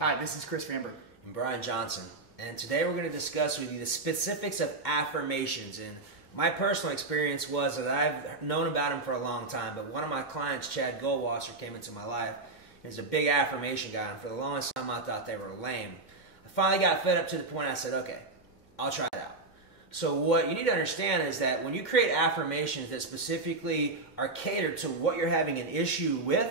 Hi, this is Chris Ramberg. And Brian Johnson. And today we're going to discuss with you the specifics of affirmations. And my personal experience was that I've known about them for a long time, but one of my clients, Chad Goldwasser, came into my life. He's a big affirmation guy, and for the longest time I thought they were lame. I finally got fed up to the point I said, okay, I'll try it out. So what you need to understand is that when you create affirmations that specifically are catered to what you're having an issue with,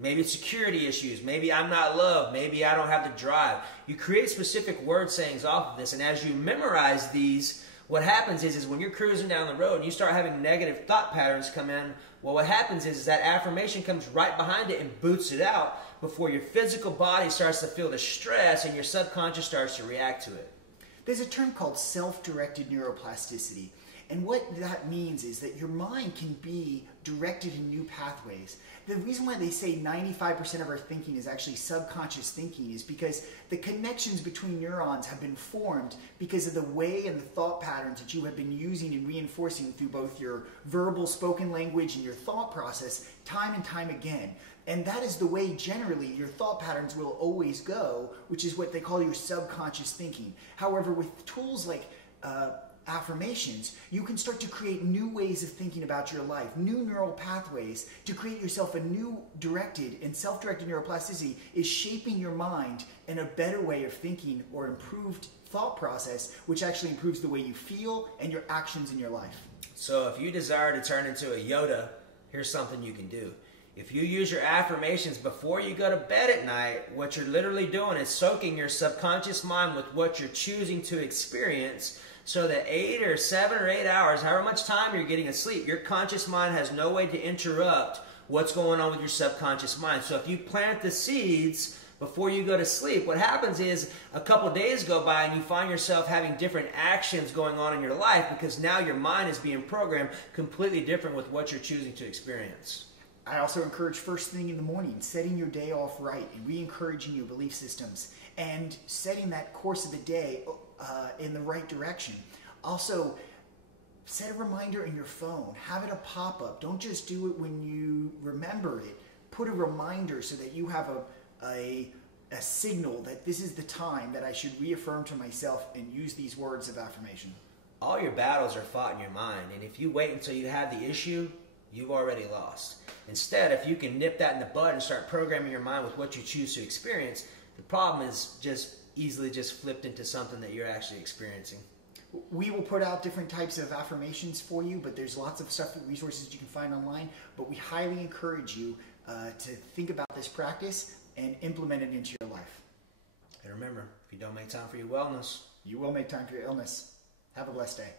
maybe it's security issues, maybe I'm not loved, maybe I don't have the drive. You create specific word sayings off of this, and as you memorize these, what happens is when you're cruising down the road and you start having negative thought patterns come in, well, what happens is that affirmation comes right behind it and boots it out before your physical body starts to feel the stress and your subconscious starts to react to it. There's a term called self-directed neuroplasticity. And what that means is that your mind can be directed in new pathways. The reason why they say 95% of our thinking is actually subconscious thinking is because the connections between neurons have been formed because of the way and the thought patterns that you have been using and reinforcing through both your verbal spoken language and your thought process time and time again. And that is the way generally your thought patterns will always go, which is what they call your subconscious thinking. However, with tools like affirmations, you can start to create new ways of thinking about your life, new neural pathways to create yourself a new directed, and self-directed neuroplasticity is shaping your mind in a better way of thinking or improved thought process, which actually improves the way you feel and your actions in your life. So if you desire to turn into a Yoda, here's something you can do. If you use your affirmations before you go to bed at night, what you're literally doing is soaking your subconscious mind with what you're choosing to experience, so that 8 or 7 or 8 hours, however much time you're getting asleep, your conscious mind has no way to interrupt what's going on with your subconscious mind. So if you plant the seeds before you go to sleep, what happens is a couple days go by and you find yourself having different actions going on in your life because now your mind is being programmed completely different with what you're choosing to experience. I also encourage first thing in the morning, setting your day off right and re-encouraging your belief systems and setting that course of the day in the right direction. Also, set a reminder in your phone. Have it a pop-up. Don't just do it when you remember it. Put a reminder so that you have a signal that this is the time that I should reaffirm to myself and use these words of affirmation. All your battles are fought in your mind, and if you wait until you have the issue, you've already lost. Instead, if you can nip that in the bud and start programming your mind with what you choose to experience, the problem is just easily flipped into something that you're actually experiencing. We will put out different types of affirmations for you, but there's lots of stuff, resources that you can find online. But we highly encourage you to think about this practice and implement it into your life. And remember, if you don't make time for your wellness, you will make time for your illness. Have a blessed day.